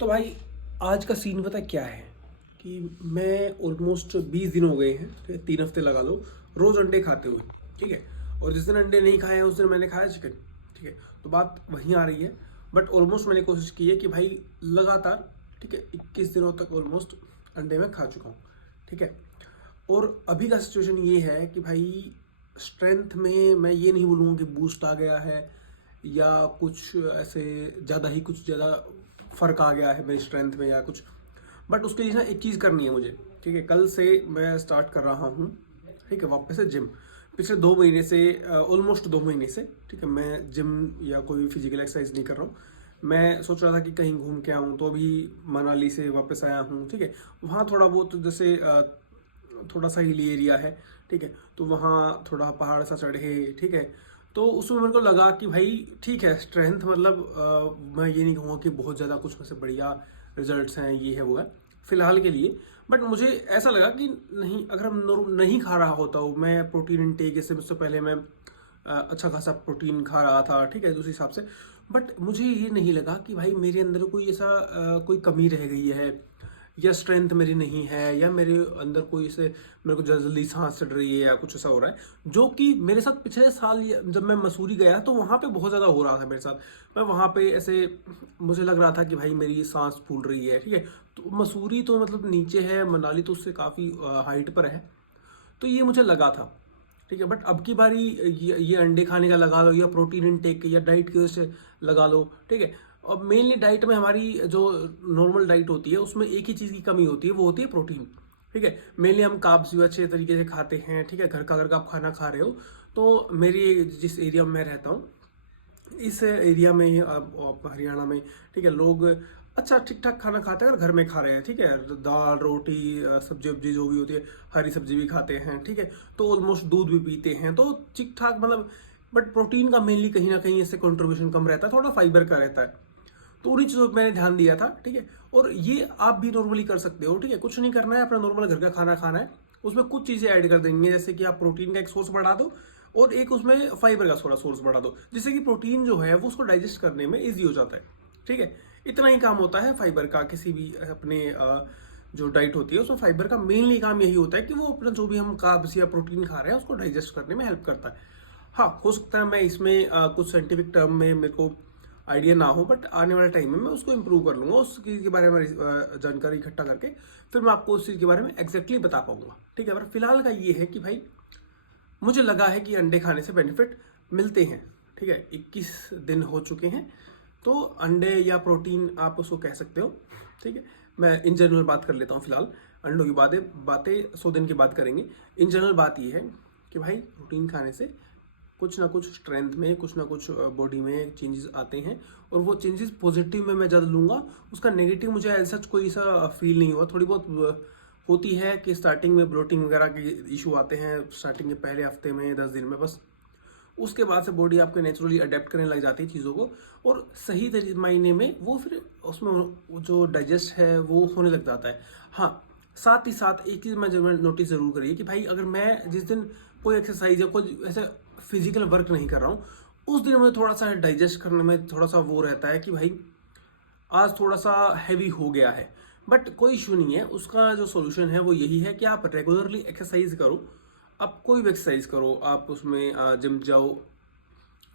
तो भाई आज का सीन पता क्या है कि मैं ऑलमोस्ट 20 दिन हो गए हैं, ठीक है, 3 हफ्ते लगा लो रोज अंडे खाते हुए। ठीक है। और जिस दिन अंडे नहीं खाए हैं उस दिन मैंने खाया चिकन। ठीक है। तो बात वहीं आ रही है। बट ऑलमोस्ट मैंने कोशिश की है कि भाई लगातार, ठीक है, 21 दिनों तक ऑलमोस्ट अंडे में खा चुका हूँ। ठीक है। और अभी का सिचुएशन ये है कि भाई स्ट्रेंथ में मैं ये नहीं बोलूँगा कि बूस्ट आ गया है या कुछ ऐसे ज़्यादा ही कुछ ज़्यादा फर्क आ गया है मेरी स्ट्रेंथ में या कुछ। बट उसके लिए ना एक चीज़ करनी है मुझे। ठीक है। कल से मैं स्टार्ट कर रहा हूँ, ठीक है, वापस से जिम। पिछले 2 महीने से, ऑलमोस्ट 2 महीने से, ठीक है, मैं जिम या कोई भी फिजिकल एक्सरसाइज नहीं कर रहा हूँ। मैं सोच रहा था कि कहीं घूम के आऊँ, तो अभी मनाली से वापस आया हूँ। ठीक है। वहाँ थोड़ा बहुत जैसे थोड़ा सा हिली एरिया है। ठीक है। तो वहाँ थोड़ा पहाड़ सा चढ़े। ठीक है। तो उसमें मेरे को लगा कि भाई ठीक है, स्ट्रेंथ मतलब मैं ये नहीं कहूँगा कि बहुत ज़्यादा कुछ में से बढ़िया रिजल्ट्स हैं, ये है वो है फिलहाल के लिए। बट मुझे ऐसा लगा कि नहीं, अगर हम नहीं खा रहा होता हूँ मैं प्रोटीन इनटेक, जैसे मुझसे पहले मैं अच्छा खासा प्रोटीन खा रहा था, ठीक है, उस हिसाब से। बट मुझे ये नहीं लगा कि भाई मेरे अंदर कोई ऐसा कोई कमी रह गई है या स्ट्रेंथ मेरी नहीं है या मेरे अंदर कोई ऐसे मेरे को जल्दी सांस चढ़ रही है या कुछ ऐसा हो रहा है, जो कि मेरे साथ पिछले साल जब मैं मसूरी गया तो वहाँ पे बहुत ज़्यादा हो रहा था मेरे साथ। मैं वहाँ पे ऐसे मुझे लग रहा था कि भाई मेरी सांस फूल रही है। ठीक है। तो मसूरी तो मतलब नीचे है, मनाली तो उससे काफ़ी हाइट पर है। तो ये मुझे लगा था। ठीक है। बट अब की बारी ये अंडे खाने का लगा लो या प्रोटीन इनटेक या डाइट की वजह से लगा लो। ठीक है। अब मेनली डाइट में हमारी जो नॉर्मल डाइट होती है उसमें एक ही चीज़ की कमी होती है, वो होती है प्रोटीन। ठीक है। मेनली हम कार्ब्स भी अच्छे तरीके से खाते हैं। ठीक है। घर का अगर आप खाना खा रहे हो तो मेरी जिस एरिया में मैं रहता हूँ इस एरिया में ही आप हरियाणा में, ठीक है, लोग अच्छा ठीक ठाक खाना खाते हैं और घर में खा रहे हैं। ठीक है। दाल रोटी सब्जी वब्जी जो भी होती है, हरी सब्जी भी खाते हैं। ठीक है। तो ऑलमोस्ट दूध भी पीते हैं, तो ठीक ठाक मतलब। बट प्रोटीन का मेनली कहीं ना कहीं इससे कंट्रीब्यूशन कम रहता है, थोड़ा फाइबर का रहता है। तो उन्हीं चीज़ों पर मैंने ध्यान दिया था। ठीक है। और ये आप भी नॉर्मली कर सकते हो। ठीक है। कुछ नहीं करना है, अपना नॉर्मल घर का खाना खाना है। उसमें कुछ चीज़ें ऐड कर देंगे, जैसे कि आप प्रोटीन का एक सोर्स बढ़ा दो और एक उसमें फाइबर का थोड़ा सोर्स बढ़ा दो, जिससे कि प्रोटीन जो है वो उसको डाइजेस्ट करने में ईजी हो जाता है। ठीक है। इतना ही काम होता है फाइबर का किसी भी अपने जो डाइट होती है उसमें फाइबर का मेनली काम यही होता है कि वो अपना जो भी हम कार्ब्स या प्रोटीन खा रहे हैं उसको डाइजेस्ट करने में हेल्प करता है। हाँ, हो सकता है मैं इसमें कुछ साइंटिफिक टर्म में मेरे को आइडिया ना हो, बट आने वाले टाइम में मैं उसको इम्प्रूव कर लूंगा, उस चीज़ के बारे में जानकारी इकट्ठा करके फिर मैं आपको उस चीज़ के बारे में एग्जैक्टली बता पाऊंगा। ठीक है। पर फिलहाल का ये है कि भाई मुझे लगा है कि अंडे खाने से बेनिफिट मिलते हैं। ठीक है। 21 दिन हो चुके हैं, तो अंडे या प्रोटीन आप उसको कह सकते हो। ठीक है। मैं इन जनरल बात कर लेता हूँ फिलहाल। अंडों की बातें बातें 100 दिन की बात करेंगे। इन जनरल बात ये है कि भाई प्रोटीन खाने से कुछ ना कुछ स्ट्रेंथ में, कुछ ना कुछ बॉडी में चेंजेस आते हैं। और वो चेंजेस पॉजिटिव में मैं ज़्यादा लूँगा, उसका नेगेटिव मुझे ऐसा सच कोई सा फील नहीं हुआ। थोड़ी बहुत होती है कि स्टार्टिंग में ब्लोटिंग वगैरह के इशू आते हैं स्टार्टिंग के पहले हफ्ते में, 10 दिन में बस। उसके बाद से बॉडी आपके नेचुरली अडेप्ट करने लग जाती है चीज़ों को, और सही मायने में वो फिर उसमें वो जो डाइजेस्ट है वो होने लग जाता है। हाँ, साथ ही साथ एक चीज़ मैं जरूर नोटिस ज़रूर करिए कि भाई अगर मैं जिस दिन कोई एक्सरसाइज या कोई ऐसे फिजिकल वर्क नहीं कर रहा हूँ, उस दिन मुझे थोड़ा सा डाइजेस्ट करने में थोड़ा सा वो रहता है कि भाई आज थोड़ा सा हैवी हो गया है। बट कोई इशू नहीं है, उसका जो सॉल्यूशन है वो यही है कि आप रेगुलरली एक्सरसाइज करो। आप कोई भी एक्सरसाइज करो, आप उसमें जिम जाओ,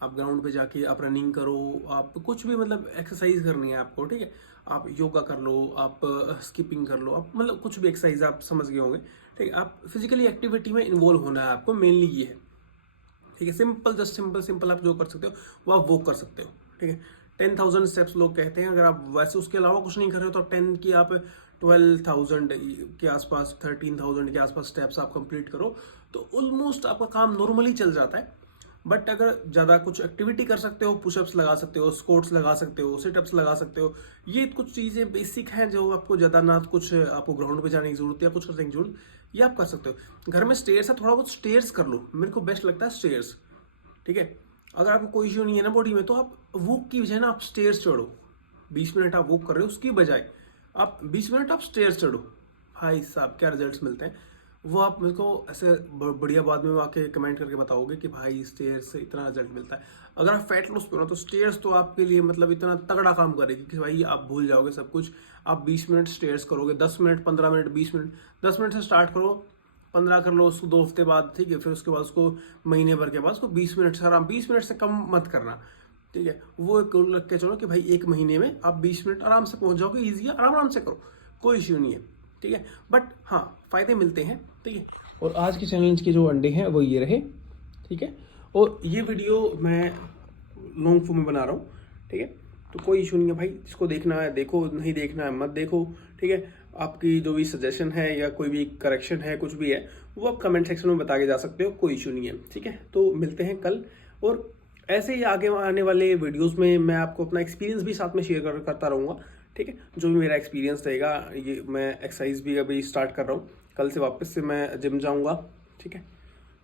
आप ग्राउंड पे जाके आप रनिंग करो, आप कुछ भी मतलब एक्सरसाइज करनी है आपको। ठीक है। आप योगा कर लो, आप स्किपिंग कर लो, आप मतलब कुछ भी एक्सरसाइज आप समझ गए होंगे। ठीक है। आप फिजिकली एक्टिविटी में इन्वॉल्व होना है आपको, मेनली ये है। ठीक है। सिंपल, जस्ट सिंपल सिंपल आप जो कर सकते हो वो आप वो कर सकते हो। ठीक है। 10,000 स्टेप्स लोग कहते हैं, अगर आप वैसे उसके अलावा कुछ नहीं कर रहे हो तो 10 की आप 12,000 के आसपास, 13,000 के आसपास स्टेप्स आप कंप्लीट करो, तो ऑलमोस्ट आपका काम नॉर्मली चल जाता है। बट अगर ज़्यादा कुछ एक्टिविटी कर सकते हो, पुशअप्स लगा सकते हो, स्क्वाट्स लगा सकते हो, सिटअप्स लगा सकते हो, ये कुछ चीज़ें बेसिक हैं जो आपको ज़्यादा ना कुछ आपको ग्राउंड पे जाने की जरूरत है या कुछ करने की जरूरत, ये आप कर सकते हो। घर में स्टेयर्स है, थोड़ा बहुत स्टेयर्स कर लो, मेरे को बेस्ट लगता है स्टेयर्स। ठीक है। अगर आपको कोई इश्यू नहीं है ना बॉडी में, तो आप वॉक की बजाय ना आप स्टेयर्स चढ़ो। 20 मिनट आप वॉक कर रहे हो उसकी बजाय आप 20 मिनट आप स्टेयर्स चढ़ो। भाई साहब क्या रिजल्ट्स मिलते हैं। वो आप मेरे को ऐसे बढ़िया बाद में आके कमेंट करके बताओगे कि भाई स्टेयर्स से इतना रिजल्ट मिलता है। अगर आप फैट लॉस पे हो तो स्टेयर्स तो आपके लिए मतलब इतना तगड़ा काम करेगी कि भाई आप भूल जाओगे सब कुछ। आप 20 मिनट स्टेयर्स करोगे, 10 मिनट, 15 मिनट, 20 मिनट, 10 मिनट से स्टार्ट करो, 15 कर लो, उसको 2 हफ्ते बाद, ठीक है। फिर उसके बाद उसको महीने भर के बाद उसको 20 मिनट से आराम, 20 मिनट से कम मत करना, ठीक है। वो एक रूल रख के चलो कि भाई एक महीने में आप 20 मिनट आराम से पहुंच जाओगे, ईजी है, आराम आराम से करो, कोई इश्यू नहीं है, ठीक है। बट हाँ, फायदे मिलते हैं, ठीक है। और आज के चैलेंज के जो अंडे हैं वो ये रहे, ठीक है। और ये वीडियो मैं लॉन्ग फॉर्म में बना रहा हूँ, ठीक है। तो कोई इशू नहीं है भाई, जिसको देखना है देखो, नहीं देखना है मत देखो, ठीक है। आपकी जो भी सजेशन है या कोई भी करेक्शन है, कुछ भी है, वो आप कमेंट सेक्शन में बता के जा सकते हो, कोई इशू नहीं है, ठीक है। तो मिलते हैं कल, और ऐसे ही आगे आने वाले वीडियोस में मैं आपको अपना एक्सपीरियंस भी साथ में शेयर करता रहूँगा, ठीक है। जो भी मेरा एक्सपीरियंस रहेगा, ये मैं एक्सरसाइज भी अभी स्टार्ट कर रहा हूँ, कल से वापस से मैं जिम जाऊँगा, ठीक है।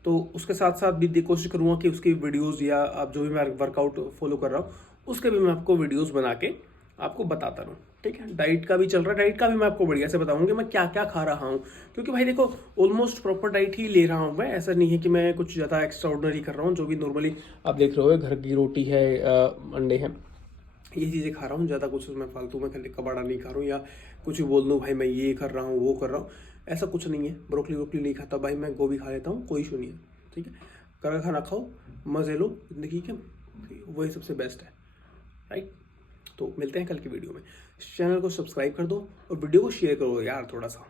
तो उसके साथ साथ भी कोशिश करूँगा कि उसकी वीडियोस या आप जो भी मैं वर्कआउट फॉलो कर रहा हूँ उसके भी मैं आपको वीडियोस बना के आपको बताता रहूँ, ठीक है। डाइट का भी चल रहा है, डाइट का भी मैं आपको बढ़िया से बताऊँगी मैं क्या क्या खा रहा हूँ, क्योंकि भाई देखो ऑलमोस्ट प्रॉपर डाइट ही ले रहा हूँ मैं, ऐसा नहीं है कि मैं कुछ ज़्यादा एक्स्ट्रा ऑर्डिनरी कर रहा हूँ। जो भी नॉर्मली आप देख रहे हो, घर की रोटी है, अंडे हैं, ये चीज़ें खा रहा हूँ, ज़्यादा कुछ उसमें फालतू में खाली कबाड़ा नहीं खा रहा हूँ या कुछ भी बोल दूँ भाई मैं ये कर रहा हूँ वो कर रहा हूँ, ऐसा कुछ नहीं है। ब्रोकली वोकली नहीं खाता भाई, मैं गोभी खा लेता हूँ, कोई इशू नहीं है, ठीक है। कड़ा खाना खाओ, मज़े लो ज़िंदगी के, वही सबसे बेस्ट है, राइट। तो मिलते हैं कल की वीडियो में। चैनल को सब्सक्राइब कर दो और वीडियो को शेयर करो यार थोड़ा सा।